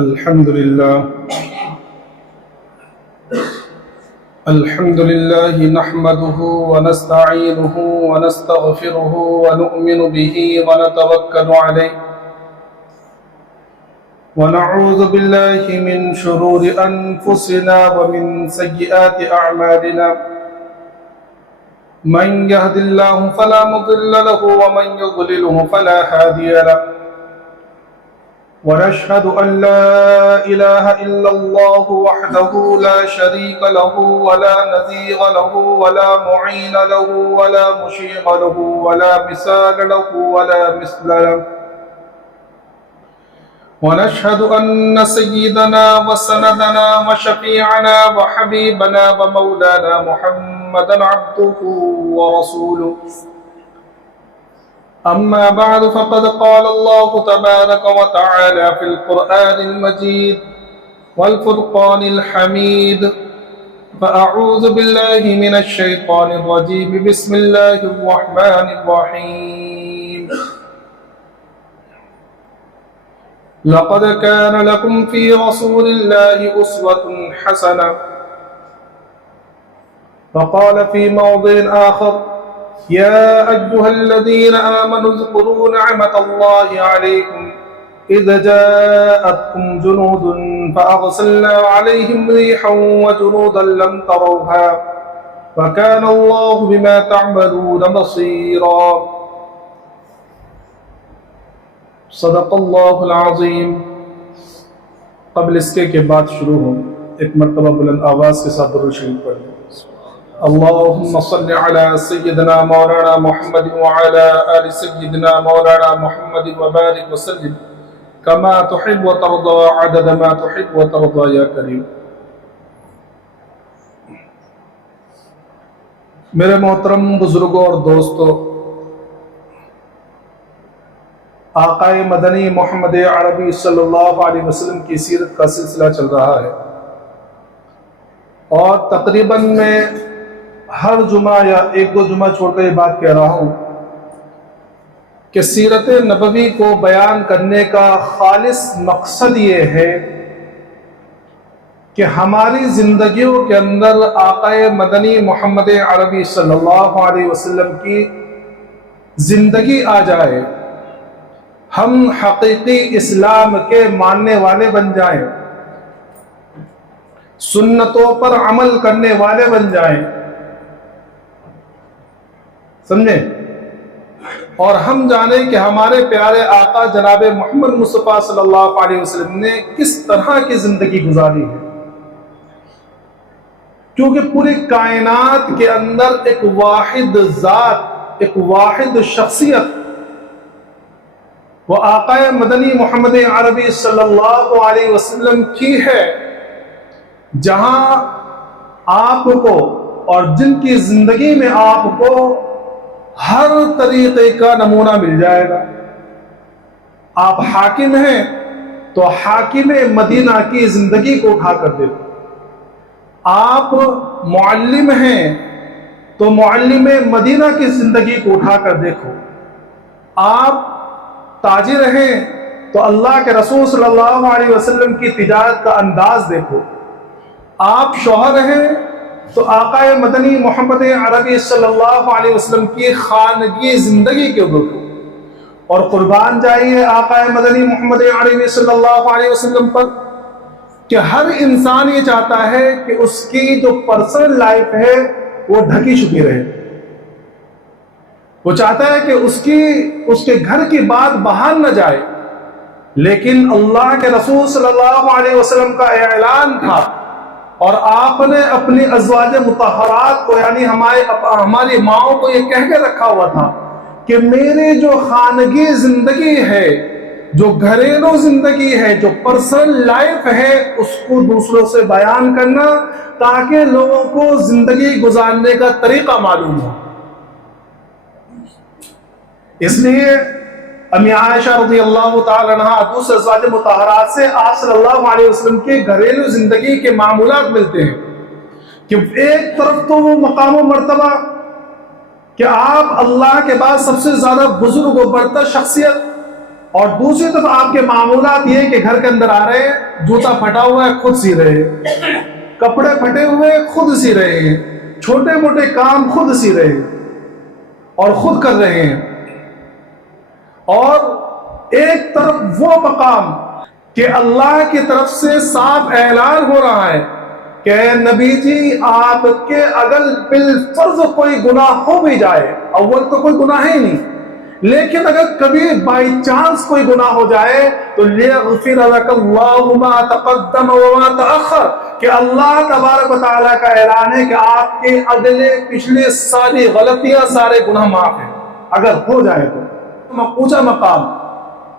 الحمد لله نحمده ونستعينه ونستغفره ونؤمن به ونتوكل عليه ونعوذ بالله من شرور أنفسنا ومن سيئات أعمالنا من يهد الله فلا مضل له ومن يضلله فلا هادي له ونشهد أن لا إله إلا الله وحده لا شريك له ولا نظير له ولا معين له ولا مشير له ولا مثال له ولا مثل له ونشهد أن سيدنا وسندنا وشفيعنا وحبيبنا ومولانا محمدا عبده ورسوله أما بعد فقد قال الله تبارك وتعالى في القرآن المجيد والفرقان الحميد فأعوذ بالله من الشيطان الرجيم بسم الله الرحمن الرحيم لقد كان لكم في رسول الله أسوة حسنة فقال في موضع آخر يا أيها الذين آمنوا اذكروا نعمة الله عليكم إذ جاءتكم جنود فأرسلنا عليهم ريحا وجنودا لم تروها وكان الله بما تعملون بصيرا صدق اللہ العظیم۔ قبل اس کے بعد شروع ہوں ایک مرتبہ بلند آواز کے ساتھ درود شریف پڑھ لیں۔ اللہم صلی علی سیدنا مولانا محمد وعلی آل سیدنا مولانا محمد وبارک وسلم کما تحب وترضى عدد ما تحب وترضى یا کریم۔ میرے محترم بزرگوں اور دوستو، آقائے مدنی محمد عربی صلی اللہ علیہ وسلم کی سیرت کا سلسلہ چل رہا ہے، اور تقریباً میں ہر جمعہ یا ایک دو جمعہ چھوڑ کر یہ بات کہہ رہا ہوں کہ سیرت نبوی کو بیان کرنے کا خالص مقصد یہ ہے کہ ہماری زندگیوں کے اندر آقائے مدنی محمد عربی صلی اللہ علیہ وسلم کی زندگی آ جائے، ہم حقیقی اسلام کے ماننے والے بن جائیں، سنتوں پر عمل کرنے والے بن جائیں، سمجھیں، اور ہم جانیں کہ ہمارے پیارے آقا جناب محمد مصطفیٰ صلی اللہ علیہ وسلم نے کس طرح کی زندگی گزاری ہے، کیونکہ پوری کائنات کے اندر ایک واحد ذات، ایک واحد شخصیت وہ آقا مدنی محمد عربی صلی اللہ علیہ وسلم کی ہے، جہاں آپ کو اور جن کی زندگی میں آپ کو ہر طریقے کا نمونہ مل جائے گا۔ آپ حاکم ہیں تو حاکم مدینہ کی زندگی کو اٹھا کر دیکھو، آپ معلم ہیں تو معلم مدینہ کی زندگی کو اٹھا کر دیکھو، آپ تاجر ہیں تو اللہ کے رسول صلی اللہ علیہ وسلم کی تجارت کا انداز دیکھو، آپ شوہر ہیں تو آقا مدنی محمد عربی صلی اللہ علیہ وسلم کی خانگی زندگی کے دیکھو، اور قربان جائیے آقا مدنی محمد عربی صلی اللہ علیہ وسلم پر کہ ہر انسان یہ چاہتا ہے کہ اس کی جو پرسنل لائف ہے وہ ڈھکی چھپی رہے، وہ چاہتا ہے کہ اس کے گھر کی بات باہر نہ جائے، لیکن اللہ کے رسول صلی اللہ علیہ وسلم کا اعلان تھا، اور آپ نے اپنی ازواج مطہرات کو یعنی ہماری ماؤں کو یہ کہہ کے رکھا ہوا تھا کہ میری جو خانگی زندگی ہے، جو گھریلو زندگی ہے، جو پرسنل لائف ہے، اس کو دوسروں سے بیان کرنا تاکہ لوگوں کو زندگی گزارنے کا طریقہ معلوم ہو۔ اس لیے امی عائشہ رضی اللہ تعالی عنہ دوسرے ازواج مطہرات سے آپ صلی اللہ علیہ وسلم کی گھریلو زندگی کے معمولات ملتے ہیں کہ ایک طرف تو وہ مقام و مرتبہ کہ آپ اللہ کے بعد سب سے زیادہ بزرگ و برتر شخصیت، اور دوسری طرف آپ کے معمولات یہ کہ گھر کے اندر آ رہے ہیں، جوتا پھٹا ہوا ہے خود سی رہے ہیں، کپڑے پھٹے ہوئے خود سی رہے ہیں، چھوٹے موٹے کام خود سی رہے ہیں اور خود کر رہے ہیں. اور ایک طرف وہ مقام کہ اللہ کی طرف سے صاف اعلان ہو رہا ہے کہ نبی جی آپ کے اگر بالفرض کوئی گناہ ہو بھی جائے، اول تو کوئی گناہ ہے ہی نہیں، لیکن اگر کبھی بائی چانس کوئی گناہ ہو جائے تو لِيَغْفِرَ لَكَ اللَّهُ مَا تَقَدَّمَ وَمَا تَأَخَّرَ، کہ اللہ تبارک و تعالیٰ کا اعلان ہے کہ آپ کے اگلے پچھلے ساری غلطیاں، سارے گناہ معاف ہیں اگر ہو جائے تو. اونچا مقام.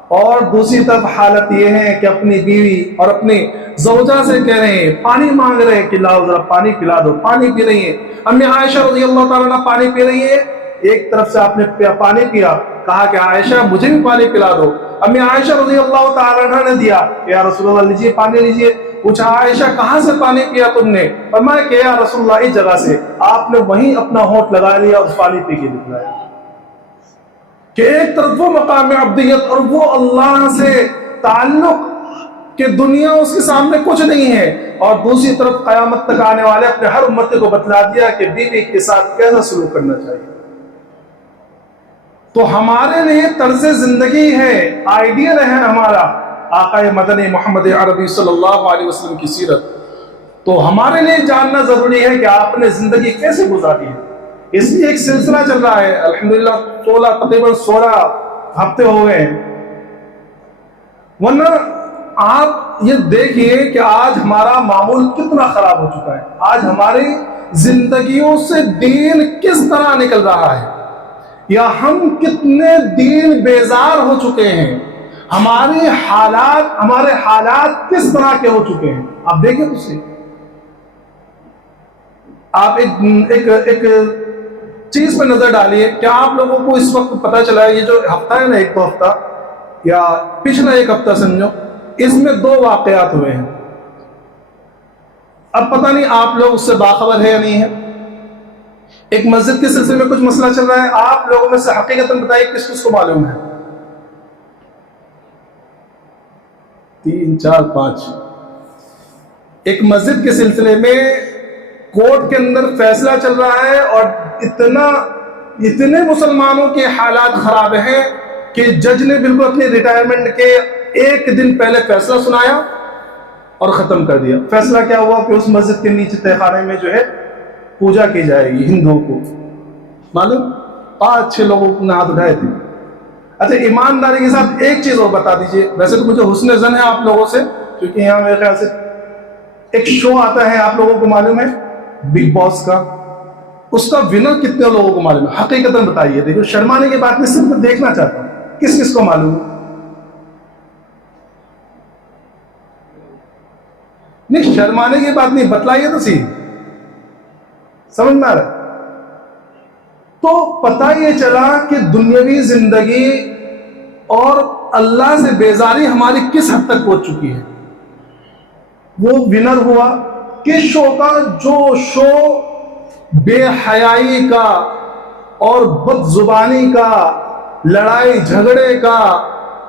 اور دوسری طرف حالت یہ ہے کہ اپنی بیوی اور اپنی زوجہ سے کہہ رہے ہیں، پانی مانگ رہے ہیں کہ لاؤ ذرا پانی پلا دو، پانی پی رہی ہیں. امی عائشہ رضی اللہ تعالیٰ عنہ پانی پی رہی ہے، ایک طرف سے آپ نے پانی پیا، کہا کہ عائشہ مجھے بھی پانی پلا دو. امی عائشہ رضی اللہ تعالیٰ عنہ نے دیا کہ یا رسول اللہ لیجئے پانی لیجئے. پوچھا عائشہ کہاں سے پانی پیا تم نے؟ فرمایا کہ یا رسول اللہ اس جگہ سے. آپ نے وہیں اپنا ہونٹ لگا لیا اور پانی پی کے نکلایا. کہ ایک طرف وہ مقام عبدیت اور وہ اللہ سے تعلق کہ دنیا اس کے سامنے کچھ نہیں ہے، اور دوسری طرف قیامت تک آنے والے اپنے ہر امت کو بتلا دیا کہ بیوی کے ساتھ کیسا سلوک کرنا چاہیے. تو ہمارے لیے طرز زندگی ہے، آئیڈیل ہے ہمارا آقا مدنی محمد عربی صلی اللہ علیہ وسلم کی سیرت. تو ہمارے لیے جاننا ضروری ہے کہ آپ نے زندگی کیسے گزاری ہے. اس لیے ایک سلسلہ چل رہا ہے الحمدللہ، تقریباً 16 ہفتے ہو گئے ہیں. ورنہ آپ یہ دیکھیے کہ آج ہمارا معمول کتنا خراب ہو چکا ہے. آج ہماری زندگیوں سے دین کس طرح نکل رہا ہے، یا ہم کتنے دین بیزار ہو چکے ہیں، ہمارے حالات کس طرح کے ہو چکے ہیں. آپ دیکھیں تو صحیح. آپ ایک چیز پہ نظر ڈالیے. کیا آپ لوگوں کو اس وقت پتا چلا ہے یہ جو ہفتہ ہے نا، ایک دو ہفتہ یا پچھلا ایک ہفتہ سمجھو، اس میں 2 واقعات ہوئے ہیں. اب پتہ نہیں آپ لوگ اس سے باخبر ہے یا نہیں ہے. ایک مسجد کے سلسلے میں کچھ مسئلہ چل رہا ہے، آپ لوگوں میں سے حقیقتاً بتائیے کس کس کو معلوم ہے؟ 3 4 5. ایک مسجد کے سلسلے میں کورٹ کے اندر فیصلہ چل رہا ہے، اور اتنے مسلمانوں کے حالات خراب ہیں کہ جج نے بالکل اپنی ریٹائرمنٹ کے 1 دن پہلے فیصلہ سنایا اور ختم کر دیا. فیصلہ کیا ہوا کہ اس مسجد کے نیچے تہہ خانے میں جو ہے پوجا کی جائے گی ہندوؤں کو. معلوم 5 6 لوگوں نے ہاتھ اٹھائے تھے. اچھا ایمانداری کے ساتھ ایک چیز اور بتا دیجئے. ویسے تو مجھے حسن ظن ہے آپ لوگوں سے، کیونکہ یہاں میرے خیال سے ایک شو آتا ہے آپ لوگوں کو معلوم ہے بگ باس کا، اس کا ونر کتنے لوگوں کو معلوم ہے؟ حقیقتاً بتائیے. دیکھو شرمانے کی بات نہیں، صرف میں دیکھنا چاہتا ہوں کس کس کو معلوم ہے. نہیں شرمانے کی بات نہیں، بتلائیے تو صحیح. سمجھ میں آ رہا ہے؟ تو پتہ یہ چلا کہ دنیاوی زندگی اور اللہ سے بیزاری ہماری کس حد تک پہنچ چکی ہے. وہ ونر ہوا کس شو کا؟ جو شو بے حیائی کا اور بد زبانی کا، لڑائی جھگڑے کا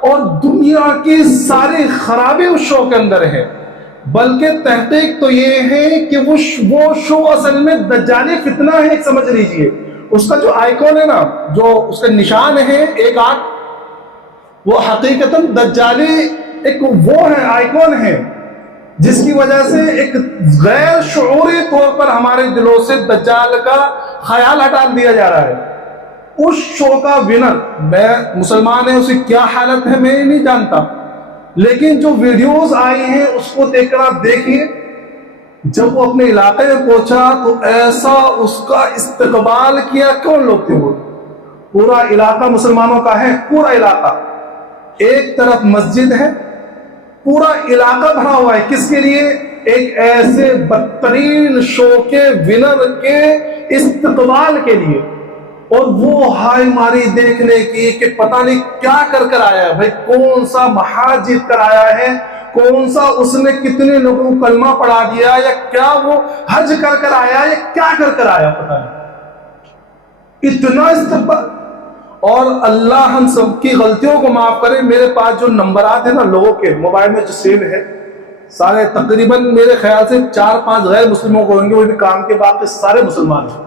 اور دنیا کی ساری خرابی اس شو کے اندر ہے. بلکہ تحقیق تو یہ ہے کہ وہ شو اصل میں دجالی فتنہ ہے. ایک سمجھ لیجئے اس کا جو آئیکن ہے نا، جو اس کا نشان ہے ایک آنکھ، وہ حقیقتاً دجالی ایک وہ ہے، آئیکن ہے، جس کی وجہ سے ایک غیر شعوری طور پر ہمارے دلوں سے دجال کا خیال ہٹا دیا جا رہا ہے. اس شو کا ونر میں مسلمان ہے، اسے کیا حالت ہے میں نہیں جانتا، لیکن جو ویڈیوز آئی ہیں اس کو دیکھ کر آپ دیکھیے. جب وہ اپنے علاقے میں پہنچا تو ایسا اس کا استقبال کیا. کون لوگ تھے وہ؟ پورا علاقہ مسلمانوں کا ہے، پورا علاقہ. ایک طرف مسجد ہے، پورا علاقہ بھرا ہوا ہے. کس کے لیے؟ ایک ایسے بدترین شو کے ونر کے استقبال کے لیے. اور وہ ہائی ماری دیکھنے کی کہ پتہ نہیں کیا کر کر آیا ہے. بھائی کون سا محاذ جیت کر آیا ہے، کون سا اس نے کتنے لوگوں کو کلمہ پڑھا دیا، یا کیا وہ حج کر کر آیا، یا کیا کر کر آیا، پتہ نہیں. اتنا استقبال. اور اللہ ہم سب کی غلطیوں کو معاف کرے۔ میرے پاس جو نمبرات ہیں نا لوگوں کے موبائل میں جو سیو ہے، سارے تقریباً میرے خیال سے 4-5 غیر مسلموں کو ہوں گے، وہ بھی کام کے باقی سارے مسلمان ہیں۔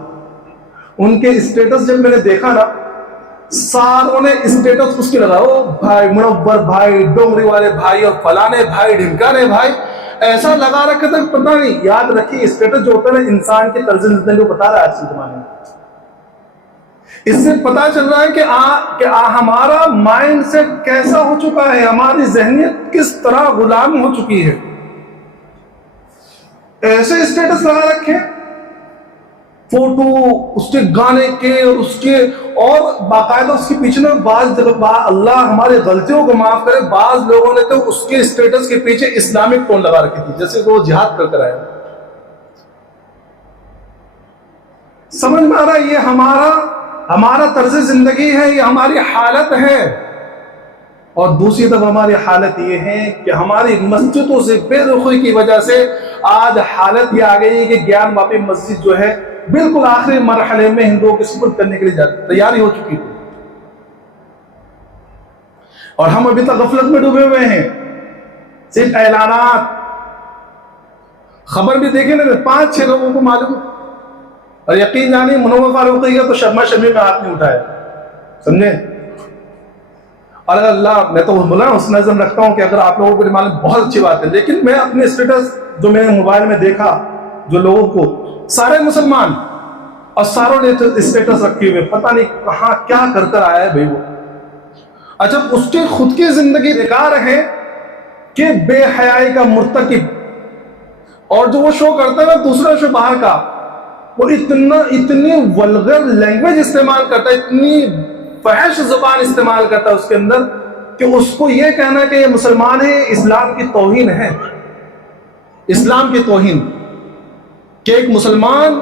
ان کے اسٹیٹس جب میں نے دیکھا نا، ساروں نے اسٹیٹس اس کے لگا، او بھائی منور بھائی، ڈونگری والے بھائی، اور فلانے بھائی، ڈھمکانے بھائی، ایسا لگا رکھا تھا پتہ نہیں۔ یاد رکھیے اسٹیٹس جو ہوتا ہے نا انسان کی طرز زندگی کو بتا رہا ہے آج کے زمانے میں۔ اس سے پتا چل رہا ہے کہ ہمارا مائنڈ سیٹ کیسا ہو چکا ہے، ہماری ذہنیت کس طرح غلام ہو چکی ہے۔ ایسے اسٹیٹس لگا رکھے، فوٹو اس کے گانے کے اور باقاعدہ اس کے پیچھے میں بعض اللہ ہماری غلطیوں کو معاف کرے، بعض لوگوں نے تو اس کے اسٹیٹس کے پیچھے اسلامک ٹون لگا رکھی تھی، جیسے کہ وہ جہاد کر کر آیا۔ سمجھ میں آ رہا ہے یہ ہمارا طرز زندگی ہے، یہ ہماری حالت ہے۔ اور دوسری طرف ہماری حالت یہ ہے کہ ہماری مسجدوں سے بے رخی کی وجہ سے آج حالت یہ آ گئی ہے کہ گیان واپی مسجد جو ہے بالکل آخری مرحلے میں ہندوؤں کے سپرد کرنے کے لیے تیاری ہو چکی تھی، اور ہم ابھی تک غفلت میں ڈوبے ہوئے ہیں۔ صرف اعلانات، خبر بھی دیکھیں نا 5-6 لوگوں کو معلوم، اور یقین جانیے منور فاروقی کا تو شرما شرمی میں ہاتھ نہیں اٹھایا، سمجھے؟ اور اگر اللہ، میں تو بولا اس نظر رکھتا ہوں کہ اگر آپ لوگوں کو معلوم بہت اچھی بات ہے، لیکن میں اپنے اسٹیٹس جو میں نے موبائل میں دیکھا، جو لوگوں کو سارے مسلمان اور ساروں نے اسٹیٹس رکھے ہوئے، پتہ نہیں کہاں کیا کر کر آیا ہے بھائی وہ۔ اچھا اس کی خود کی زندگی بیکار ہے کہ بے حیائی کا مرتکب، اور جو وہ شو کرتا ہے نا دوسرا شو باہر کا، وہ اتنی ولگر لینگویج استعمال کرتا ہے، اتنی فحش زبان استعمال کرتا ہے اس کے اندر، کہ اس کو یہ کہنا کہ یہ مسلمان ہے، اسلام کی توہین ہے، اسلام کی توہین۔ کہ ایک مسلمان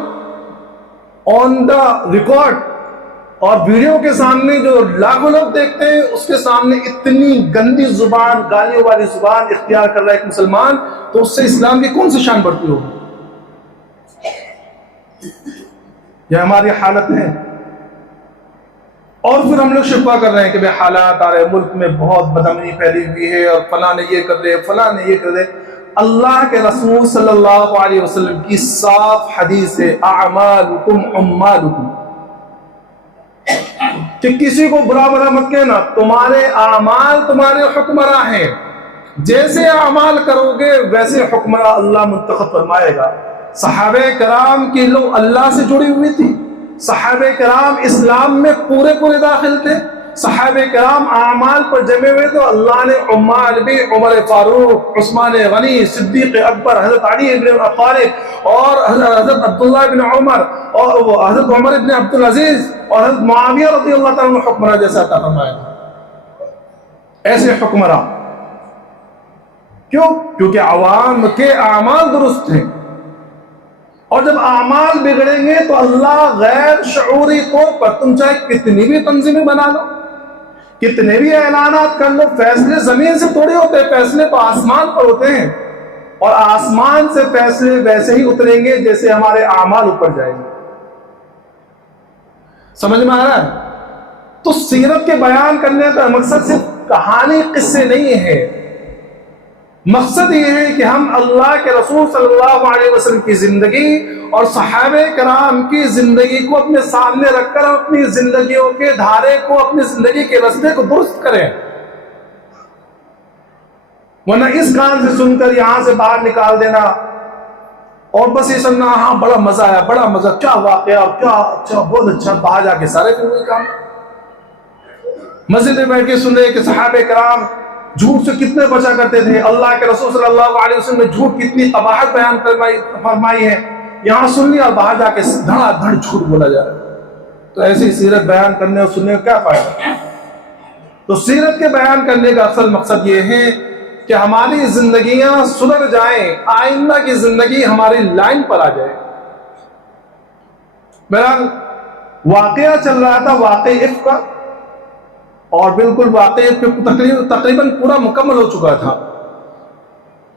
آن دا ریکارڈ اور ویڈیو کے سامنے جو لاکھوں لوگ دیکھتے ہیں، اس کے سامنے اتنی گندی زبان، گالیوں والی زبان اختیار کر رہا ہے ایک مسلمان، تو اس سے اسلام کی کون سی شان بڑھتی ہوگی؟ یہ ہماری حالت ہے۔ اور پھر ہم لوگ شکوہ کر رہے ہیں کہ بے حالات آ رہے ہیں، ملک میں بہت بدامنی پھیلی ہوئی ہے، اور فلاں نے یہ کر دے، فلاں نے یہ کر دے۔ اللہ کے رسول صلی اللہ علیہ وسلم کی صاف حدیث ہے، اعمالکم عمالکم، کہ کسی کو برا برا مت کہنا، تمہارے اعمال تمہارے حکمراں ہیں، جیسے اعمال کرو گے ویسے حکمراں اللہ منتخب فرمائے گا۔ صحابہ کرام کی لوگ اللہ سے جڑی ہوئی تھی، صحابہ کرام اسلام میں پورے داخل تھے، صحابہ کرام اعمال پر جمے ہوئے، تو اللہ نے عمال بھی، عمر فاروق، عثمان غنی، صدیق اکبر، حضرت علی بن ابی طالب، اور حضرت عبداللہ بن عمر، اور حضرت عمر بن عبدالعزیز، اور حضرت معاویہ رضی اللہ تعالیٰ عنہ حکمراں جیسا عطا فرمایا۔ ایسے حکمراں کیوں؟ کیونکہ عوام کے اعمال درست ہیں، اور جب اعمال بگڑیں گے تو اللہ غیر شعوری طور پر، تم چاہے کتنی بھی تنظیمیں بنا لو، کتنے بھی اعلانات کر لو، فیصلے زمین سے تھوڑے ہوتے ہیں، فیصلے تو آسمان پر ہوتے ہیں، اور آسمان سے فیصلے ویسے ہی اتریں گے جیسے ہمارے اعمال اوپر جائیں گے۔ سمجھ میں آ رہا ہے؟ تو سیرت کے بیان کرنے کا مقصد صرف کہانی قصے نہیں ہے، مقصد یہ ہے کہ ہم اللہ کے رسول صلی اللہ علیہ وسلم کی زندگی اور صحابہ کرام کی زندگی کو اپنے سامنے رکھ کر اپنی زندگیوں کے دھارے کو، اپنی زندگی کے رستے کو درست کریں، ورنہ اس کان سے سن کر یہاں سے باہر نکال دینا اور بس یہ سننا، ہاں بڑا مزہ آیا، بڑا مزہ، کیا واقعہ، کیا اچھا، بہت اچھا، باہر جا کے سارے پھر وہی کام۔ مسجد میں بیٹھ کے سن رہے کہ صحابہ کرام جھوٹ سے کتنے بچا کرتے تھے، اللہ کے رسول صلی اللہ علیہ وسلم نے جھوٹ کتنی قباحت بیان فرمائی ہے، یہاں سن لیا اور باہر جا کے دھڑا دھڑ جھوٹ بولا جا رہا ہے۔ تو ایسی سیرت بیان کرنے اور سننے کا کیا فائدہ؟ تو سیرت کے بیان کرنے کا اصل مقصد یہ ہے کہ ہماری زندگیاں سدھر جائیں، آئندہ کی زندگی ہماری لائن پر آ جائے۔ بہرحال واقعہ چل رہا تھا واقعہ عفق کا، اور بالکل واقعہ تقریباً پورا مکمل ہو چکا تھا۔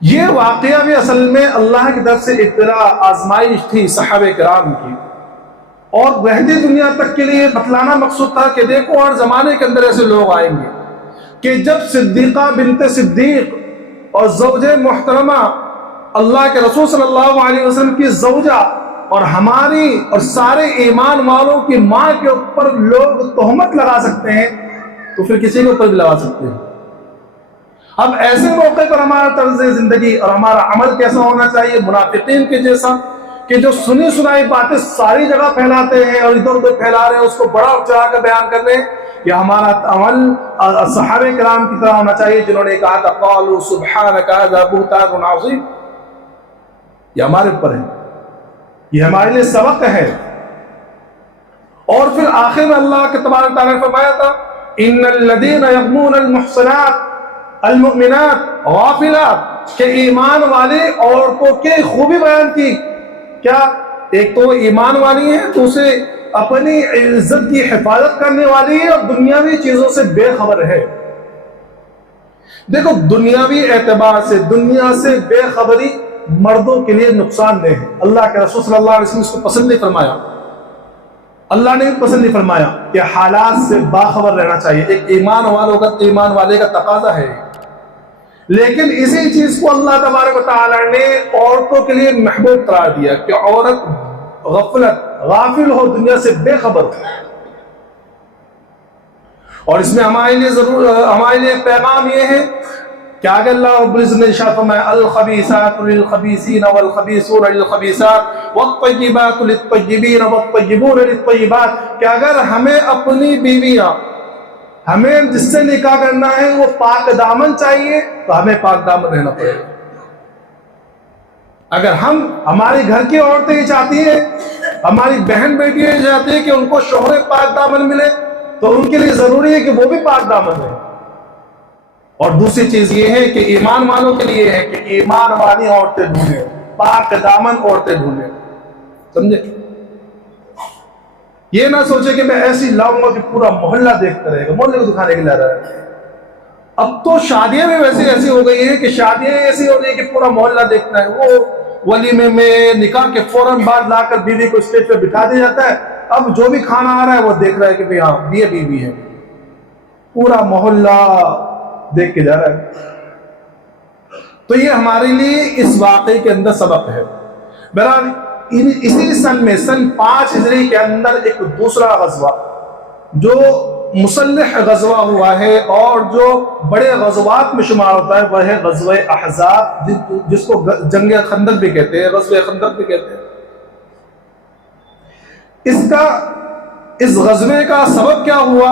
یہ واقعہ بھی اصل میں اللہ کی طرف سے ابتلا، آزمائش تھی صحابہ کرام کی، اور رہتی دنیا تک کے لیے بتلانا مقصود تھا کہ دیکھو ہر زمانے کے اندر ایسے لوگ آئیں گے کہ جب صدیقہ بنت صدیق اور زوج محترمہ اللہ کے رسول صلی اللہ علیہ وسلم کی زوجہ اور ہماری اور سارے ایمان والوں کی ماں کے اوپر لوگ تہمت لگا سکتے ہیں تو پھر کسی کے اوپر بھی لگا سکتے ہیں۔ اب ایسے موقع پر ہمارا طرز زندگی اور ہمارا عمل کیسا ہونا چاہیے؟ منافقین کے جیسا کہ جو سنی سنائی باتیں ساری جگہ پھیلاتے ہیں اور ادھر ادھر پھیلا رہے ہیں، اس کو بڑا چڑھا کر بیان کر رہے ہیں۔ یا ہمارا عمل صحابہ کرام کی طرح ہونا چاہیے جنہوں نے کہا تھا قالوا سبحانک ھذا بہتان عظیم۔ یہ ہمارے اوپر ہے، یہ ہمارے لیے سبق ہے۔ اور پھر آخر میں اللہ کے تبارک تعالیٰ نے فرمایا تھا ان الذین یرمون المحصنات المؤمنات غافلات، کہ ایمان والی عورتوں کی خوبی بیان کی۔ کیا؟ ایک تو ایمان والی ہے، تو اسے اپنی عزت کی حفاظت کرنے والی ہے اور دنیاوی چیزوں سے بے خبر ہے۔ دیکھو دنیاوی اعتبار سے دنیا سے بے خبری مردوں کے لیے نقصان دہ ہے۔ اللہ کے رسول صلی اللہ علیہ وسلم اس کو پسند نہیں فرمایا، اللہ نے پسند نہیں فرمایا کہ حالات سے باخبر رہنا چاہیے۔ ایک ایمان ایمان والے کا تقاضا ہے، لیکن اسی چیز کو اللہ تبارک و تعالیٰ نے عورتوں کے لیے محبوب قرار دیا کہ عورت غافل ہو، دنیا سے بے خبر ہو۔ اور اس میں ہمارے لیے پیغام یہ ہے کہ آگے اللہ رب العزت نے ارشاد فرمایا الخبیثات للخبیثین والخبیثون للخبیثات والطیبات للطیبین والطیبون للطیبات، کہ اگر ہمیں اپنی بیویاں ہمیں جس سے نکاح کرنا ہے وہ پاک دامن چاہیے تو ہمیں پاک دامن رہنا پڑے گا۔ اگر ہمارے گھر کی عورتیں یہ چاہتی ہیں، ہماری بہن بیٹیاں یہ چاہتی ہیں کہ ان کو شوہر پاک دامن ملے، تو ان کے لیے ضروری ہے کہ وہ بھی پاک دامن رہے۔ اور دوسری چیز یہ ہے کہ ایمان والوں کے لیے ہے کہ ایمان والی عورتیں ڈھونڈیں، پاک دامن عورتیں ڈھونڈیں، سمجھے؟ یہ نہ سوچے کہ میں ایسی لاؤں گا کہ پورا محلہ دیکھتا رہے گا، محلے کو دکھانے کے لیے لا رہا ہے۔ اب تو شادیاں بھی ویسے ایسی ہو گئی ہیں کہ شادیاں ایسی ہو گئی کہ پورا محلہ دیکھتا ہے۔ وہ ولیمے میں نکاح کے فوراً بعد لا کر بیوی کو اسٹیج پہ بٹھا دیا جاتا ہے، اب جو بھی کھانا آ رہا ہے وہ دیکھ رہا ہے کہ ہاں یہ بیوی ہے، پورا محلہ دیکھ کے جا رہا ہے۔ تو یہ ہمارے لیے اس واقعے کے اندر سبق ہے۔ بہرحال اسی سن میں سن 5 ہجری کے اندر ایک دوسرا غزوہ جو مسلح غزوہ ہوا ہے اور جو بڑے غزوات میں شمار ہوتا ہے وہ ہے غزوہ احزاب، جس کو جنگ خندق بھی کہتے ہیں، غزوہ خندق بھی کہتے ہیں۔ اس غزوے کا سبب کیا ہوا؟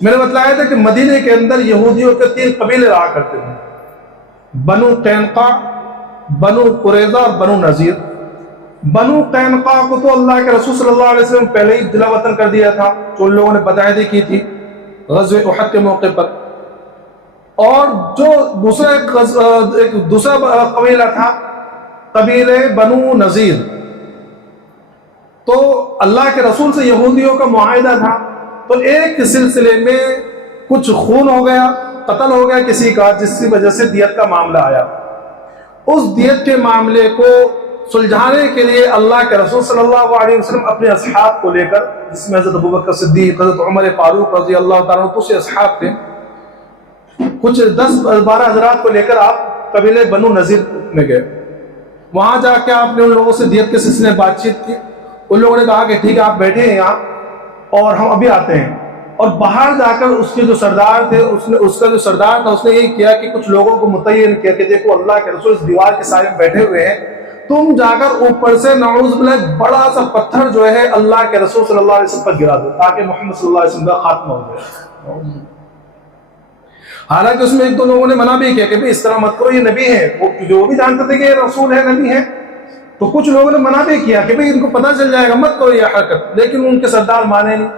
میں نے بتلایا تھا کہ مدینے کے اندر یہودیوں کے 3 قبیلے رہا کرتے تھے، بنو قینقاع، بنو قریظہ اور بنو نذیر۔ بنو قینقاع کو تو اللہ کے رسول صلی اللہ علیہ وسلم پہلے ہی دلا وطن کر دیا تھا، جو ان لوگوں نے بدعہدی کی تھی غزوہ احد کے موقع پر۔ اور جو ایک دوسرا قبیلہ تھا قبیلے بنو نذیر، تو اللہ کے رسول سے یہودیوں کا معاہدہ تھا، تو ایک سلسلے میں کچھ خون ہو گیا، قتل ہو گیا کسی کا، جس کی وجہ سے دیت کا معاملہ آیا۔ اس دیت کے معاملے کو سلجھانے کے لیے اللہ کے رسول صلی اللہ علیہ وسلم اپنے اصحاب کو لے کر، جس میں حضرت ابوبکر صدیق، حضرت عمر فاروق رضی اللہ تعالیٰ عنہ سے اصحاب تھے، کچھ 10-12 حضرات کو لے کر آپ قبیلے بنو نذیر میں گئے۔ وہاں جا کے آپ نے ان لوگوں سے دیت کے سلسلے میں بات چیت کی۔ ان لوگوں نے کہا کہ ٹھیک ہے آپ بیٹھے ہیں یہاں اور ہم ابھی آتے ہیں۔ اور باہر جا کر اس کے جو سردار تھے، اس کا جو سردار تھا، اس نے یہی کیا کہ کچھ لوگوں کو متعین کیا کہ دیکھو اللہ کے رسول اس دیوار کے سائے میں بیٹھے ہوئے ہیں، تم جا کر اوپر سے نعوذ باللہ بڑا سا پتھر جو ہے اللہ کے رسول صلی اللہ علیہ وسلم پر گرا دو، تاکہ محمد صلی اللہ علیہ وسلم کا خاتمہ ہو جائے۔ حالانکہ اس میں 1-2 لوگوں نے منع بھی کیا کہ اس طرح مت کرو، یہ نبی ہے، وہ بھی جانتے تھے کہ یہ رسول ہے، نبی ہے، تو کچھ لوگوں نے منع بھی کیا کہ ان کو پتہ چل جائے گا، مت کرو یہ حرکت، لیکن ان کے سردار مانے نہیں۔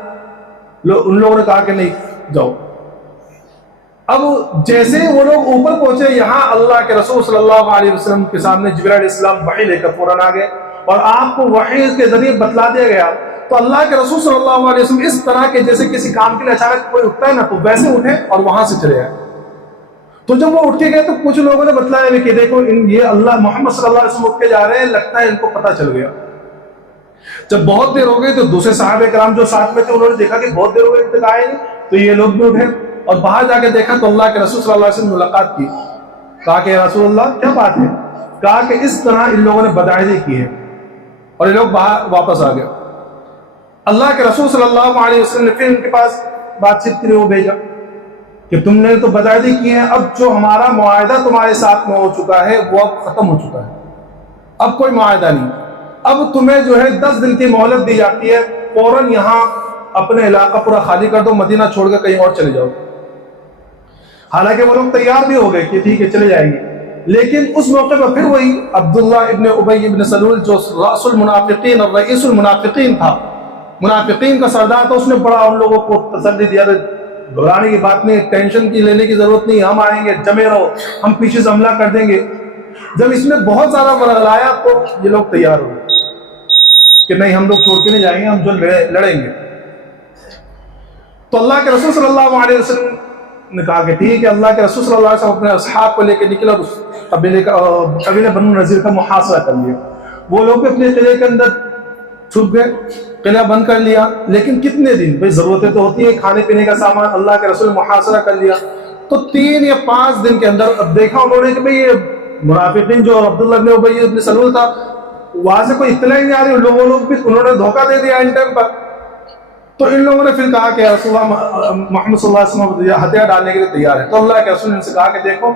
ان لوگوں نے کہا کہ نہیں جاؤ۔ اب جیسے وہ لوگ اوپر پہنچے، یہاں اللہ کے رسول صلی اللہ علیہ وسلم کے سامنے جبرائیل علیہ السلام وحی لے کر فوراً آ گئے، اور آپ کو وحی کے ذریعے بتلا دیا گیا۔ تو اللہ کے رسول صلی اللہ علیہ وسلم اس طرح کے جیسے کسی کام کے لیے اچانک کوئی اٹھتا ہے نا، تو ویسے اٹھے اور وہاں سے چلے آئے۔ تو جب وہ اٹھ کے گئے تو کچھ لوگوں نے بتلایا کہ دیکھو یہ اللہ محمد صلی اللہ علیہ وسلم اٹھ کے جا رہے ہیں، لگتا ہے ان کو پتہ چل گیا۔ جب بہت دیر ہو گئی تو دوسرے صحابہ کرام جو ساتھ میں تھے انہوں نے دیکھا کہ بہت دیر ہو گئی اب تک آئے نہیں، تو یہ لوگ بھی اٹھے اور باہر جا کے دیکھا تو اللہ کے رسول صلی اللہ علیہ وسلم ملاقات کی. کہا کہ یا رسول اللہ کیا بات ہے؟ کہا کہ اس طرح ان لوگوں نے بدعہدی کی ہے، اور یہ لوگ باہر واپس آ گئے. اللہ کے رسول صلی اللہ علیہ وسلم نے پھر ان کے پاس بات چیت کے لیے وہ بھیجا کہ تم نے تو بدعہدی کی ہے، اب جو ہمارا معاہدہ تمہارے ساتھ میں ہو چکا ہے وہ اب ختم ہو چکا ہے، اب کوئی معاہدہ نہیں. اب تمہیں جو ہے 10 دن کی مہلت دی جاتی ہے، فوراً یہاں اپنے علاقہ پورا خالی کر دو، مدینہ چھوڑ کے کہیں اور چلے جاؤ. حالانکہ وہ لوگ تیار بھی ہو گئے کہ ٹھیک ہے چلے جائیں گے، لیکن اس موقع پر پھر وہی عبداللہ ابن ابی ابن سلول جو رأس المنافقین اور رئیس المنافقین تھا، منافقین کا سردار تھا، اس نے بڑا ان لوگوں کو تسلی دیا، گھبرانے کی بات نہیں، ٹینشن کی لینے کی ضرورت نہیں، ہم آئیں گے، جمے رہو، ہم پیچھے سے حملہ کر دیں گے. جب اس نے بہت زیادہ ورغلایا تو یہ لوگ تیار ہو گئے کہ نہیں ہم لوگ چھوڑ کے نہیں جائیں گے، ہم جو لڑیں گے. تو اللہ کے رسول صلی اللہ علیہ وسلم نے کہا کہ ٹھیک ہے. اللہ کے رسول صلی اللہ علیہ وسلم اپنے اصحاب کو لے کے نکلا، قبیلے بنو نذیر کا محاصرہ کر لیا. وہ لوگ بھی اپنے قلعے کے اندر چھپ گئے، قلعہ بند کر لیا. لیکن کتنے دن؟ بھائی ضرورتیں تو ہوتی ہے، کھانے پینے کا سامان. اللہ کے رسول نے محاصرہ کر لیا. تو 3 یا 5 دن کے اندر اب دیکھا انہوں نے کہ بھئی یہ منافقین جو عبداللہ بن ابی بن سلول تھا وہاں سے کوئی اطلاع نہیں آ رہی، لوگ بھی انہوں نے دھوکہ دے دیا ان ٹائم پر. تو ان لوگوں نے پھر کہا کہ رسول اللہ محمد صلی اللہ علیہ وسلم ہتھیار ڈالنے کے لیے تیار ہے. تو اللہ کے رسول نے ان سے کہا کہ دیکھو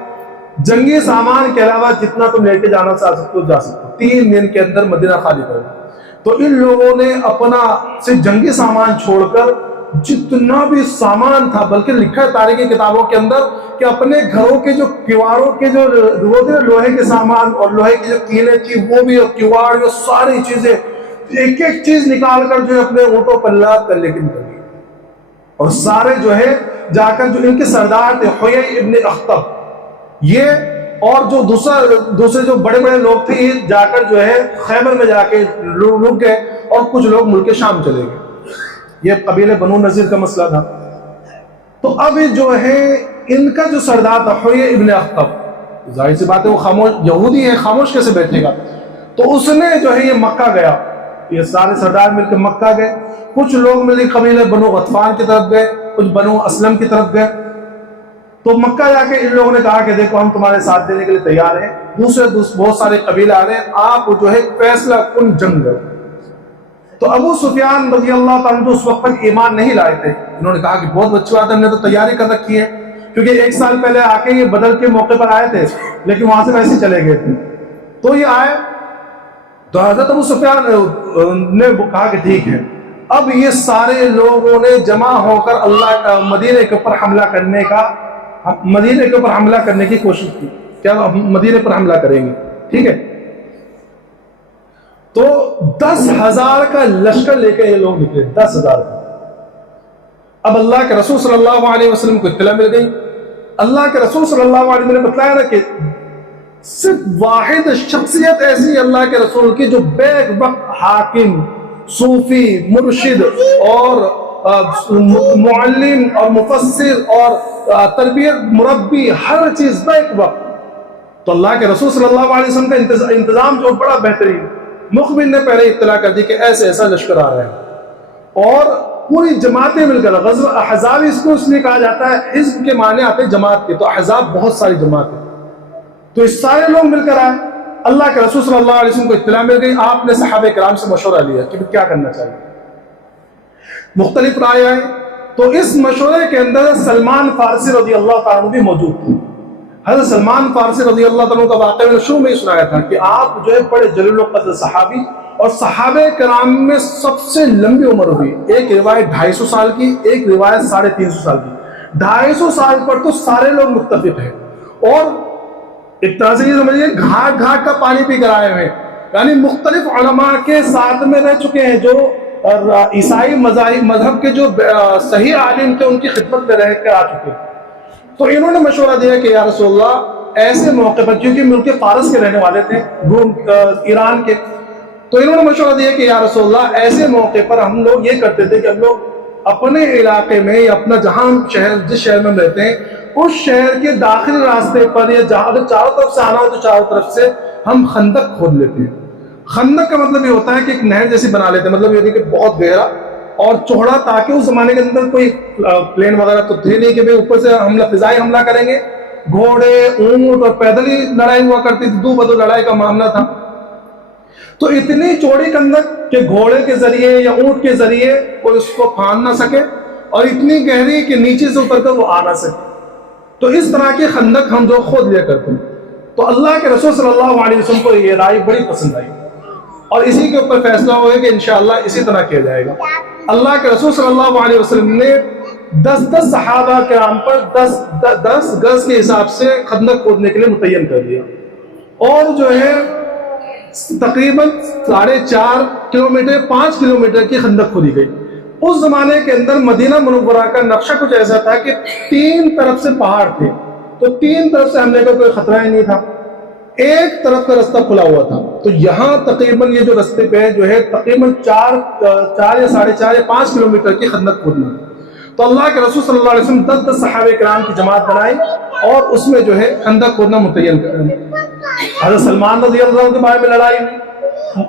جنگی سامان کے علاوہ جتنا تم لے کے جانا چاہ سکتے ہو جا سکتے ہو، 3 دن کے اندر مدینہ خالی کر دو. تو ان لوگوں نے اپنا صرف جنگی سامان چھوڑ کر جتنا بھی سامان تھا، بلکہ لکھا ہے تاریخی کتابوں کے اندر کہ اپنے گھروں کے جو کیواڑوں کے جو لوہے کے سامان اور لوہے کی جو کیلیں تھی وہ بھی، اور کیواڑ، یہ ساری چیزیں ایک ایک چیز نکال کر جو ہے اپنے اونٹوں پر لاد کر لے کے نکل گئی. اور سارے جو ہے جا کر جو ان کے سردار تھے حیی ابن اخطب، یہ اور جو دوسرے جو بڑے بڑے لوگ تھے، یہ جا کر جو ہے خیبر میں جا کے رک گئے، اور کچھ لوگ ملک شام چلے گئے. یہ قبیلے بنو نذیر کا مسئلہ تھا. تو اب جو ہے ان کا جو سردار تھا حیی ابن اخطب، ظاہر سی بات ہے وہ خاموش یہودی ہے، خاموش کیسے بیٹھے گا. تو اس نے جو ہے یہ مکہ گیا، یہ سارے سردار مل کے مکہ گئے. کچھ لوگ مل کے قبیلے بنو غطفان کی طرف گئے، کچھ بنو اسلم کی طرف گئے. تو مکہ جا کے ان لوگوں نے کہا کہ دیکھو ہم تمہارے ساتھ دینے کے لیے تیار ہیں، دوسرے بہت سارے قبیلے آ رہے ہیں، آپ جو ہے فیصلہ کن جنگ کرو. تو ابو سفیان رضی اللہ تعالیٰ جو اس وقت تک ایمان نہیں لائے تھے، انہوں نے کہا کہ بہت اچھی بات ہے، ہم نے تو تیاری کر رکھی ہے، کیونکہ 1 سال پہلے آ کے یہ بدر کے موقع پر آئے تھے، لیکن وہاں سے ویسے چلے گئے تھے. تو یہ آئے تو حضرت ابو سفیان نے کہا کہ ٹھیک ہے. اب یہ سارے لوگوں نے جمع ہو کر مدینے کے اوپر حملہ کرنے کی کوشش کی کہ اب مدینے پر حملہ کریں گے. ٹھیک ہے. تو 10,000 کا لشکر لے کے یہ لوگ نکلے، 10,000 کا. اب اللہ کے رسول صلی اللہ علیہ وسلم کو اطلاع مل گئی. اللہ کے رسول صلی اللہ علیہ وسلم نے بتلایا نا کہ صرف واحد شخصیت ایسی اللہ کے رسول کی جو بیک وقت حاکم، صوفی، مرشد اور معلم اور مفسر اور تربیت مربی، ہر چیز بیک وقت. تو اللہ کے رسول صلی اللہ علیہ وسلم کا انتظام جو بڑا بہترین. مخبر نے پہلے اطلاع کر دی کہ ایسے ایسا لشکر آ رہا ہے، اور پوری جماعتیں مل کر غزوہ احزاب اس لیے کہا جاتا ہے، حزب کے معنی آتے ہیں جماعت کے، تو احزاب بہت ساری جماعتیں. تو اس سارے لوگ مل کر آئے. اللہ کے رسول صلی اللہ علیہ وسلم کو اطلاع مل گئی. آپ نے صحابہ کرام سے مشورہ لیا کہ کیا کرنا چاہیے. مختلف رائے آئی. تو اس مشورے کے اندر سلمان فارسی رضی اللہ تعالیٰ عنہ بھی موجود تھے. حضرت سلمان فارسی رضی اللہ تعالیٰ عنہ کا واقعہ میں نے شروع میں ہی سنایا تھا کہ آپ جو ہے بڑے جلیل القدر صحابی، اور صحابہ کرام میں سب سے لمبی عمر ہوئی. ایک روایت 250 سال کی، ایک روایت 350 سال کی. 250 سال پر تو سارے لوگ متفق ہیں، اور ایک طرح سے یہ سمجھیے گھاٹ گھاٹ کا پانی پی کر آئے ہوئے، یعنی مختلف علماء کے ساتھ میں رہ چکے ہیں. جو عیسائی مذہب کے جو صحیح عالم تھے ان کی خدمت میں رہ کر آ چکے. تو انہوں نے مشورہ دیا کہ یا رسول اللہ ایسے موقع پر، کیونکہ ملک فارس کے رہنے والے تھے، ایران کے، تو انہوں نے مشورہ دیا کہ یا رسول اللہ ایسے موقع پر ہم لوگ یہ کرتے تھے کہ ہم لوگ اپنے علاقے میں یا اپنا جہاں جس شہر میں ہم رہتے ہیں اس شہر کے داخلی راستے پر، یا جہاں اگر چاروں طرف سے آنا ہو تو چاروں طرف سے ہم خندق کھود لیتے ہیں. خندق کا مطلب یہ ہوتا ہے کہ ایک نہر جیسی بنا لیتے ہیں، مطلب یہ کہ بہت گہرا اور چوڑا، تاکہ اس زمانے کے اندر کوئی پلین وغیرہ تو تھے نہیں کہ بھئی اوپر سے فضائی حملہ کریں گے، گھوڑے اونٹ اور پیدل ہی لڑائی ہوا کرتی تھی، دو بدو لڑائی کا معاملہ تھا. تو اتنی چوڑی خندق کہ گھوڑے کے ذریعے یا اونٹ کے ذریعے کوئی اس کو پھاند نہ سکے، اور اتنی گہری کہ نیچے سے اتر کر وہ آ نہ سکے. تو اس طرح کی خندق ہم جو کھود لیا کرتے ہیں. تو اللہ کے رسول صلی اللہ علیہ وسلم کو یہ رائے بڑی پسند آئی، اور اسی کے اوپر فیصلہ ہوا کہ انشاءاللہ اسی طرح کیا جائے گا. اللہ کے رسول صلی اللہ علیہ وسلم نے 10 صحابہ کرام پر 10 گز کے حساب سے خندق کھودنے کے لیے متعین کر دیا، اور جو ہے تقریباً 4.5 کلومیٹر 5 کلومیٹر کی خندق کھودی گئی. اس زمانے کے اندر مدینہ منورہ کا نقشہ کچھ ایسا تھا کہ 3 طرف سے پہاڑ تھے، تو 3 طرف سے حملے کا کوئی خطرہ ہی نہیں تھا، ایک طرف کا رستہ کھلا ہوا تھا. تو یہاں تقریباً یہ جو رستے پہ جو ہے تقریباً 4 یا 4.5 یا 5 کلومیٹر کی خندق کھودنا. تو اللہ کے رسول صلی اللہ علیہ وسلم 10 صحابہ کرام کی جماعت بنائی اور اس میں جو ہے خندق کھودنا متعین کر دیا. حضرت سلمان رضی اللہ عنہ کے بارے میں لڑائی ہوئی.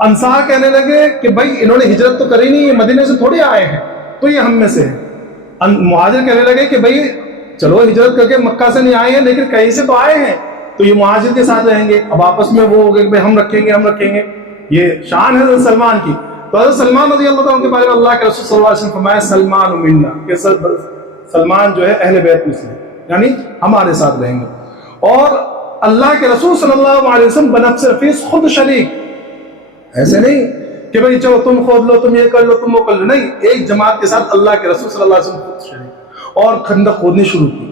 انصار کہنے لگے کہ بھائی انہوں نے ہجرت تو کری نہیں، یہ مدینے سے تھوڑی آئے ہیں، تو یہ ہم میں سے ہیں. مہاجر کہنے لگے کہ بھئی چلو ہجرت کر کے مکہ سے نہیں آئے ہیں لیکن کہیں سے تو آئے ہیں، تو یہ مہاجر کے ساتھ رہیں گے. اب آپس میں وہ ہو گئے کہ بھئی ہم رکھیں گے. یہ شان ہے حضرت سلمان کی. تو حضرت سلمان رضی اللہ عنہ کے بارے میں اللہ کے رسول صلی اللہ علیہ وسلم فرمایا سلمان منا، کہ سلمان جو ہے اہل بیت میں سے، یعنی ہمارے ساتھ رہیں گے. اور اللہ کے رسول صلی اللہ علیہ وسلم بنفس نفیس خود شریک، ایسے نہیں کہ بھئی چلو تم کھود لو، تم یہ کر لو، تم وہ کر لو، نہیں، ایک جماعت کے ساتھ اللہ کے رسول صلی اللہ علیہ وسلم خود شریک، اور خندق کھودنی شروع کی.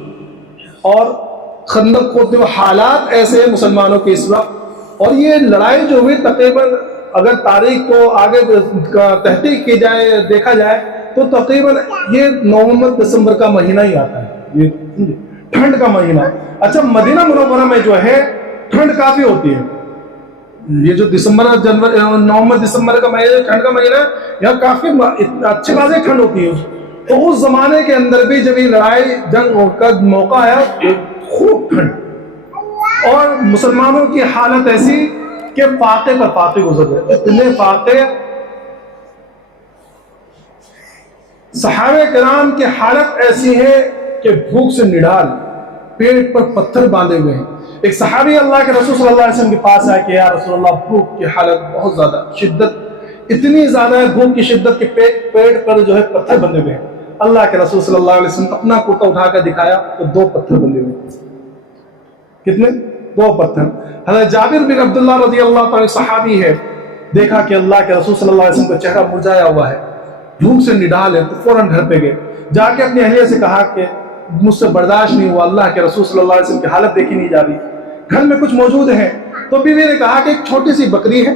اور خندق کھودنے میں حالات ایسے ہیں مسلمانوں کے اس وقت، اور یہ لڑائی جو ہوئی تقریباً اگر تاریخ کو آگے تحقیق کی جائے، دیکھا جائے تو تقریباً یہ نومبر دسمبر کا مہینہ ہی آتا ہے، یہ ٹھنڈ کا مہینہ. اچھا مدینہ منورہ میں جو ہے ٹھنڈ کافی ہوتی ہے، یہ جو نومبر دسمبر کا مہینہ ٹھنڈ کا مہینہ ہے، یہاں کافی اچھی خاصی ٹھنڈ ہوتی ہے. تو اس زمانے کے اندر بھی جب یہ لڑائی جنگ کا موقع آیا خوب ٹھنڈ، اور مسلمانوں کی حالت ایسی کہ فاقے پر فاقے گزر گئے. اتنے فاقے، صحابہ کرام کی حالت ایسی ہے کہ بھوک سے نڈال، پیٹ پر پتھر باندھے ہوئے ہیں. ایک صحابی اللہ کے رسول صلی اللہ علیہ وسلم کے پاس آئے کہ یا رسول اللہ بھوک کی حالت بہت زیادہ، شدت اتنی زیادہ ہے بھوک کی شدت کہ پیٹ پر جو ہے پتھر بندھے ہوئے ہیں. اللہ کے رسول صلی اللہ علیہ وسلم اپنا کرتا اٹھا کر دکھایا تو 2 پتھر بندھے ہوئے ہیں. کتنے؟ 2 پتھر. حضرت جابر بن عبداللہ رضی اللہ تعالی صحابی ہے، دیکھا کہ اللہ کے رسول صلی اللہ علیہ وسلم کا چہرہ مرجھایا ہوا ہے، بھوک سے نڈال ہے، تو فوراً گھر پہ گئے. جا کے اپنی اہلیہ سے کہا کہ مجھ سے برداشت نہیں ہوا، اللہ کے رسول صلی اللہ علیہ وسلم کی حالت دیکھی نہیں جا رہی، گھر میں کچھ موجود ہیں. تو بیوی نے کہا کہ ایک چھوٹی سی بکری ہے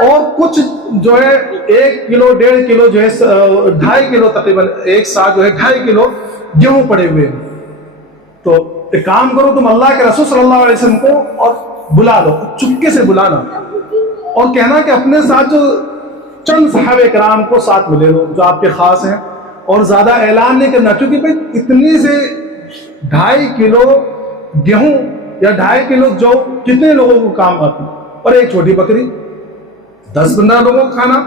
اور کچھ جو ہے 1 کلو 1.5 کلو جو ہے 2.5 کلو تقریباً ایک ساتھ جو ہے 2.5 کلو گیہوں پڑے ہوئے ہیں. تو ایک کام کرو تم اللہ کے رسول صلی اللہ علیہ وسلم کو اور بلا لو، چپکے سے بلانا، اور کہنا کہ اپنے ساتھ جو چند صحابہ کرام کو ساتھ ملے لو جو آپ کے خاص ہیں، اور زیادہ اعلان نہیں کرنا، کیونکہ بھائی اتنی سے 2.5 کلو گیہوں یا 2.5 کلو جو کتنے لوگوں کو کام آتی، اور ایک چھوٹی بکری 10-15 لوگوں کو کھانا.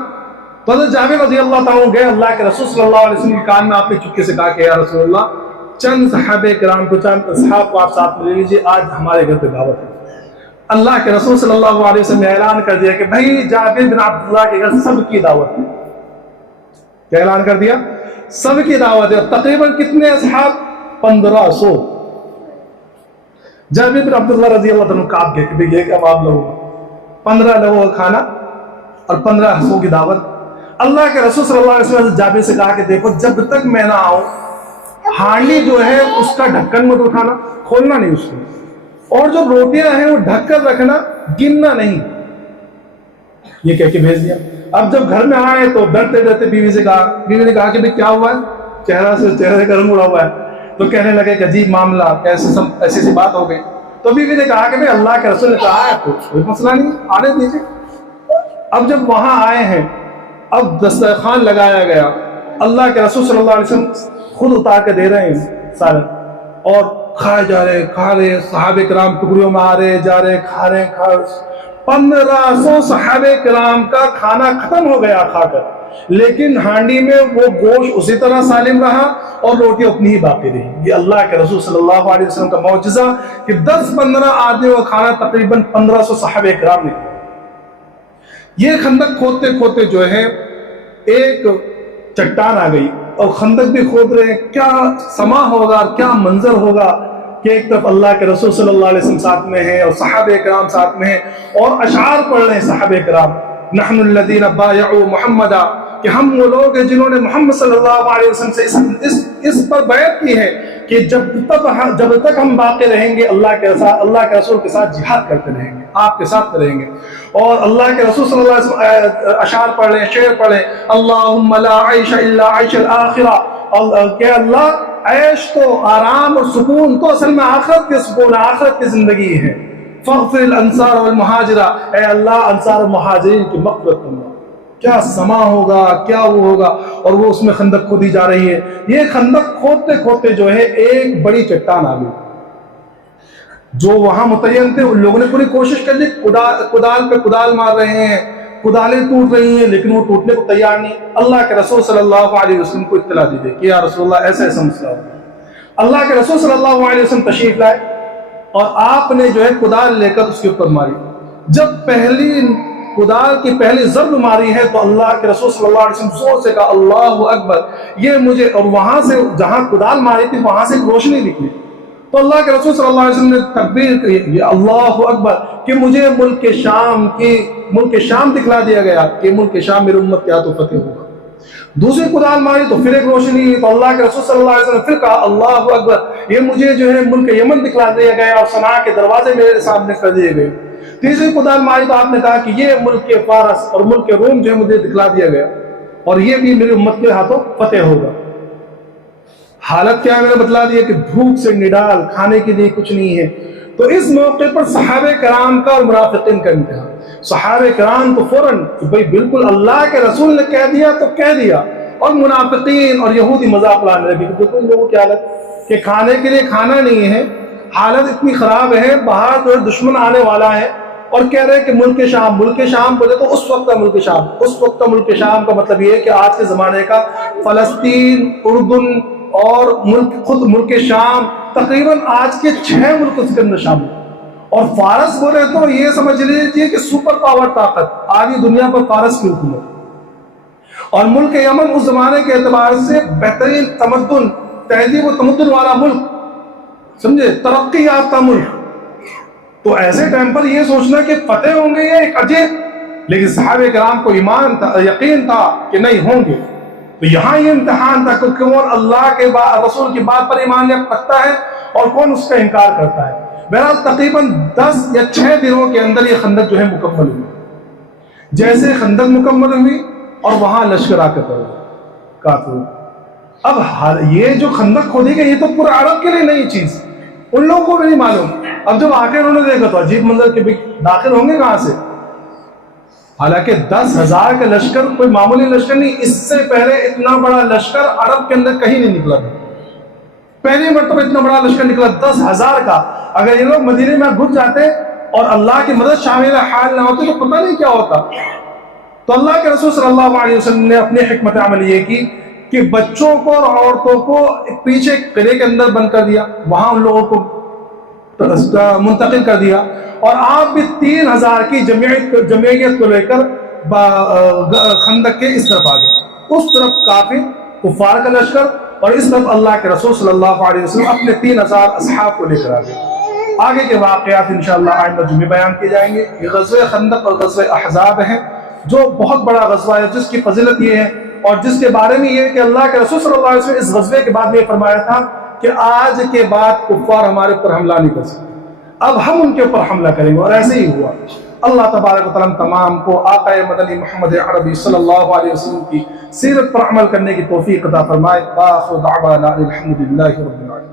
تو حضرت جابر رضی اللہ تعالیٰ گئے اللہ کے رسول صلی اللہ علیہ وسلم کے کان میں، آپ نے چپکے سے کہا کہ یا رسول اللہ چند صحابہ کرام کو، چند اصحاب کو آپ ساتھ لے لیجیے، آج ہمارے گھر پہ دعوت ہے. اللہ کے رسول صلی اللہ علیہ وسلم نے اعلان کر دیا کہ بھائی جابر بن عبداللہ کے گھر سب کی دعوت ہے. کیا اعلان کر دیا؟ سب کی دعوت ہے. تقریباً کتنے اصحاب؟ 1500. جابر بن عبداللہ رضی اللہ عنہ کاپ گئے کہ بھئی یہ کیا معاملہ ہوگا، 15 لوگوں کا کھانا اور 1500 کی دعوت. اللہ کے رسول صلی اللہ علیہ وسلم نے جابر سے کہا کہ دیکھو جب تک میں نہ آؤں ہانڈی جو ہے اس کا ڈھکن مت اٹھانا، کھولنا نہیں اس کو، اور جو روٹیاں ہیں وہ ڈھک کر رکھنا، گننا نہیں. یہ کہہ کے بھیج دیا. اب جب گھر میں آئے تو ڈرتے ڈرتے بیوی سے کہا، بیوی نے کہا کہ بھئی کیا ہوا ہے، چہرے کا رنگ اڑا ہوا ہے. تو کہنے لگے کہ عجیب معاملہ، ایسی سی بات ہو گئی. تو بیوی نے کہا کہ بھئی اللہ کے رسول نے کہا ہے تو کوئی مسئلہ نہیں، آنے دیجیے. اب جب وہاں آئے ہیں، اب دسترخوان لگایا گیا، اللہ کے رسول صلی اللہ علیہ وسلم خود اتار کے دے رہے ہیں سارے، اور کھائے جا رہے، صحابہ کرام ٹکڑیوں میں آ رہے جا رہے، کھا رہے 1500 صحابہ کرام کا کھانا ختم ہو گیا کھا کر، لیکن ہانڈی میں وہ گوشت اسی طرح سالم رہا اور روٹی اپنی ہی باقی رہی۔ یہ اللہ کے رسول صلی اللہ علیہ وسلم کا معجزہ کہ 10-15 آدمیوں کا کھانا تقریباً 1500 صحابہ کرام نے۔ یہ خندق کھودتے کھودتے جو ہے ایک چٹان آ گئی، اور خندق بھی کھود رہے ہیں، کیا سما ہوگا، کیا منظر ہوگا کہ ایک طرف اللہ کے رسول صلی اللہ علیہ وسلم ساتھ میں ہیں اور صحابہ کرام ساتھ میں ہیں، اور اشعار پڑھ رہے ہیں صحابہ کرام، نحن الذین بایعوا محمدا، کہ ہم وہ لوگ ہیں جنہوں نے محمد صلی اللہ علیہ وسلم سے اس پر بیعت کی ہے کہ جب تک ہم باقی رہیں گے اللہ کے رسول کے ساتھ جہاد کرتے رہیں گے، آپ کے ساتھ رہیں گے۔ اور اللہ کے رسول صلی اللہ علیہ وسلم اشعار پڑھ رہے ہیں، شعر پڑھ رہے ہیں، اللہم لا عیش الا عیش الآخرہ، کہ اللہ عیش تو، آرام اور سکون تو اصل میں آخرت کے سکون، آخرت کی زندگی ہے۔ فاغفر الانصار والمہاجرہ، اے اللہ انصار و مہاجرین کی مغفرت کرنا۔ کیا سما ہوگا، کیا وہ ہوگا، اور وہ اس میں خندق کھودی جا رہی ہے۔ یہ خندق کھودتے کھودتے جو ہے ایک بڑی چٹان آ گئی۔ جو وہاں متعین تھے ان لوگوں نے پوری کوشش کر لی، کدال پہ کدال مار رہے ہیں، کدالیں ٹوٹ رہی ہیں، لیکن وہ ٹوٹنے کو تیار نہیں۔ اللہ کے رسول صلی اللہ علیہ وسلم کو اطلاع دی گئی کہ یا رسول اللہ ایسا ایسا مسئلہ ہو۔ اللہ کے رسول صلی اللہ علیہ وسلم تشریف لائے اور آپ نے جو ہے کدال لے کر اس کے اوپر ماری۔ جب پہلی کدال کی پہلی ضرب ماری ہے تو اللہ کے رسول صلی اللہ علیہ وسلم زور سے کہا اللہ اکبر، یہ مجھے، اور وہاں سے جہاں کدال ماری تھی وہاں سے ایک روشنی نکلی، تو اللہ کے رسول صلی اللہ علیہ وسلم نے تکبیر کی، یہ اللہ اکبر، کہ مجھے ملک شام دکھلا دیا گیا کہ ملک شام میری امت کے ہاتھوں فتح ہوگا۔ دوسری کدال ماری تو پھر ایک روشنی، تو اللہ کے رسول صلی اللہ علیہ وسلم پھر کہا اللہ اکبر، یہ مجھے جو ہے ملک یمن دکھلا دیا گیا اور صنعاء کے دروازے میرے سامنے کر دیے گئے۔ تیسری کدال ماری تو آپ نے کہا کہ یہ ملک کے فارس اور ملک کے روم جو ہے مجھے دکھلا دیا گیا اور یہ بھی میری امت کے ہاتھوں فتح ہوگا۔ حالت کیا میں نے بتلا دیا کہ بھوک سے نڈال، کھانے کے لیے کچھ نہیں ہے۔ تو اس موقع پر صحابہ کرام کا اور منافقین کا امتحان۔ صحابہ کرام تو فوراً بھائی بالکل اللہ کے رسول نے کہہ دیا تو کہہ دیا، اور منافقین اور یہودی مذاق اڑانے لگے کہ دیکھو ان لوگوں کی حالت کہ کھانے کے لیے کھانا نہیں ہے، حالت اتنی خراب ہے، باہر جو ہے دشمن آنے والا ہے، اور کہہ رہے کہ ملک شام بولے تو اس وقت کا ملک شام، اس وقت کا ملک شام کا مطلب یہ ہے کہ آج کے زمانے کا فلسطین، اردن اور خود ملک شام، تقریباً آج کے 6 ملک اس کے اندر شامل۔ اور فارس بولے تو یہ سمجھ لیجیے کہ سپر پاور طاقت، آدھی دنیا پر فارس کی حکومت۔ اور ملک یمن اس زمانے کے اعتبار سے بہترین تمدن، تہذیب و تمدن والا ملک، سمجھے، ترقی یافتہ ملک۔ تو ایسے ٹائم پر یہ سوچنا کہ فتح ہوں گے یہ ایک عجیب، لیکن صحابہ کرام کو ایمان تھا، یقین تھا کہ نہیں ہوں گے۔ تو یہاں یہ امتحان تھا کہ کون اللہ کے رسول کی بات پر ایمان رکھتا ہے اور کون اس کا انکار کرتا ہے۔ بہرحال تقریباً 10 یا 6 دنوں کے اندر یہ خندق جو ہے مکمل ہوئی۔ جیسے خندق مکمل ہوئی اور وہاں لشکر آ کر پڑا کافر۔ اب یہ جو خندق کھودی گئی یہ تو پورے عرب کے لیے نئی چیز، ان لوگوں کو بھی نہیں معلوم۔ اب جب آ کے انہوں نے دیکھا تو عجیب منظر کہ داخل ہوں گے کہاں سے، حالانکہ 10,000 کا لشکر کوئی معمولی لشکر نہیں، اس سے پہلے اتنا بڑا لشکر عرب کے اندر کہیں نہیں نکلا تھا، پہلی مرتبہ اتنا بڑا لشکر نکلا 10,000 کا۔ اگر یہ لوگ مدینے میں گھس جاتے اور اللہ کی مدد شامل حال نہ ہوتی تو پتہ نہیں کیا ہوتا۔ تو اللہ کے رسول صلی اللہ علیہ وسلم نے اپنی حکمت عمل یہ کی کہ بچوں کو اور عورتوں کو پیچھے قلعے کے اندر بند کر دیا، وہاں ان لوگوں کو منتقل کر دیا، اور آپ بھی 3,000 کی جمعیت کو لے کر خندق کے اس طرف آگے، اس طرف کافر کفار کا لشکر اور اس طرف اللہ کے رسول صلی اللہ علیہ وسلم اپنے 3,000 اصحاب کو لے کر آگے کے واقعات انشاءاللہ آئندہ جمعے بیان کیے جائیں گے۔ یہ غزوہ خندق اور غزوہ احزاب ہے جو بہت بڑا غزوہ ہے، جس کی فضیلت یہ ہے اور جس کے بارے میں یہ کہ اللہ کے رسول صلی اللہ علیہ وسلم اس غزوے کے بعد میں یہ فرمایا تھا کہ آج کے بعد کفار ہمارے اوپر حملہ نہیں کر سکتے، اب ہم ان کے اوپر حملہ کریں گے، اور ایسے ہی ہوا۔ اللہ تبارک و تعالیٰ تمام کو آقا مدنی محمد عربی صلی اللہ علیہ وسلم کی سیرت پر عمل کرنے کی توفیق عطا فرمائے۔ آخر دعوانا الحمدللہ رب العالمین۔